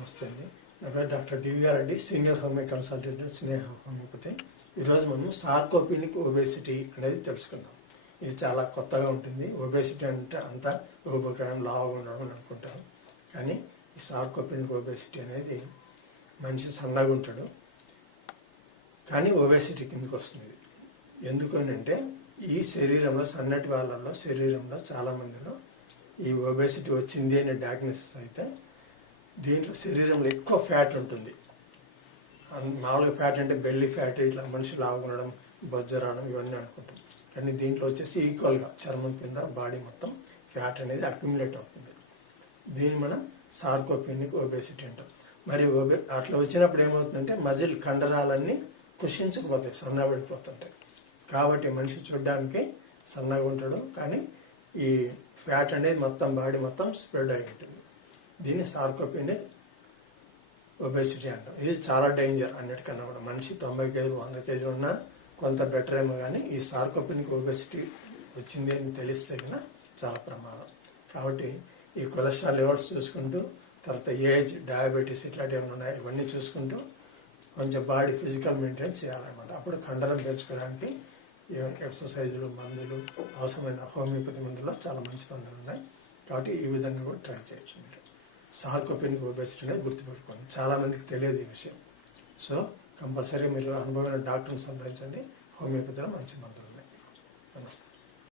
నమస్తే అండి. నా పేరు doctor D V R Reddy, senior homeo consultant, Sneha homeopathy. ఈరోజు మనం సార్కోపెనిక్ ఒబేసిటీ అనేది తెలుసుకుందాం. ఇది చాలా కొత్తగా ఉంటుంది. ఒబేసిటీ అంటే అంతా ఊబకాయం, లావుగా ఉండడం అని అనుకుంటాం. కానీ ఈ సార్కోపెనిక్ ఒబేసిటీ అనేది మనిషి సన్నగా ఉంటాడు కానీ ఒబేసిటీ కిందకి వస్తుంది. ఎందుకనంటే ఈ శరీరంలో సన్నటి వాళ్ళలో శరీరంలో చాలామందిలో ఈ ఒబేసిటీ వచ్చింది అనే డయాగ్నోసిస్ అయితే దీంట్లో శరీరంలో ఎక్కువ ఫ్యాట్ ఉంటుంది. మామూలుగా ఫ్యాట్ అంటే బెల్లి ఫ్యాట్, ఇట్లా మనిషి లావుగా ఉండడం, బొజ్జ రావడం ఇవన్నీ అనుకుంటాం. కానీ దీంట్లో వచ్చేసి ఈక్వల్గా చర్మం కింద బాడీ మొత్తం ఫ్యాట్ అనేది అక్యుములేట్ అవుతుంది. దీన్ని మనం సార్కోపెనిక్ ఒబేసిటీ అంటాం. మరి అట్లా వచ్చినప్పుడు ఏమవుతుందంటే మజిల్ కండరాలన్నీ కృషించకపోతాయి, సన్నబడిపోతుంటాయి. కాబట్టి మనిషి చూడడానికి సన్నగా ఉంటాడు కానీ ఈ ఫ్యాట్ అనేది మొత్తం బాడీ మొత్తం స్ప్రెడ్ అయి ఉంటుంది. దీన్ని సార్కోపెనిక్ ఒబేసిటీ అంటాం. ఇది చాలా డేంజర్ అన్నిటికన్నా కూడా. మనిషి 90 కేజీలు 100 కేజీలు ఉన్నా కొంత బెటర్ ఏమో కానీ ఈ సార్కోపెనిక్ ఒబేసిటీ వచ్చింది అని తెలిస్తే కన్నా చాలా ప్రమాదం. కాబట్టి ఈ కొలెస్ట్రాల్ లెవెల్స్ చూసుకుంటూ, తర్వాత ఏజ్, డయాబెటీస్ ఇట్లాంటివి ఏమైనా ఉన్నాయి ఇవన్నీ చూసుకుంటూ కొంచెం బాడీ ఫిజికల్ మెయింటైన్ చేయాలన్నమాట. అప్పుడు కండరం పెంచుకోవడానికి ఎక్సర్సైజులు, మందులు, అవసరమైన హోమియోపతి మందుల్లో చాలా మంచి మందులు ఉన్నాయి. కాబట్టి ఈ విధంగా కూడా ట్రై చేయొచ్చు మీరు. సార్కోపెనిక్ ఒబేసిటీ అనేది గుర్తుపెట్టుకోండి. చాలామందికి తెలియదు ఈ విషయం. సో కంపల్సరీ మీరు అనుభవమైన డాక్టర్ని సంప్రదించండి. హోమియోపతిలో మంచి మందులు ఉన్నాయి. నమస్తే.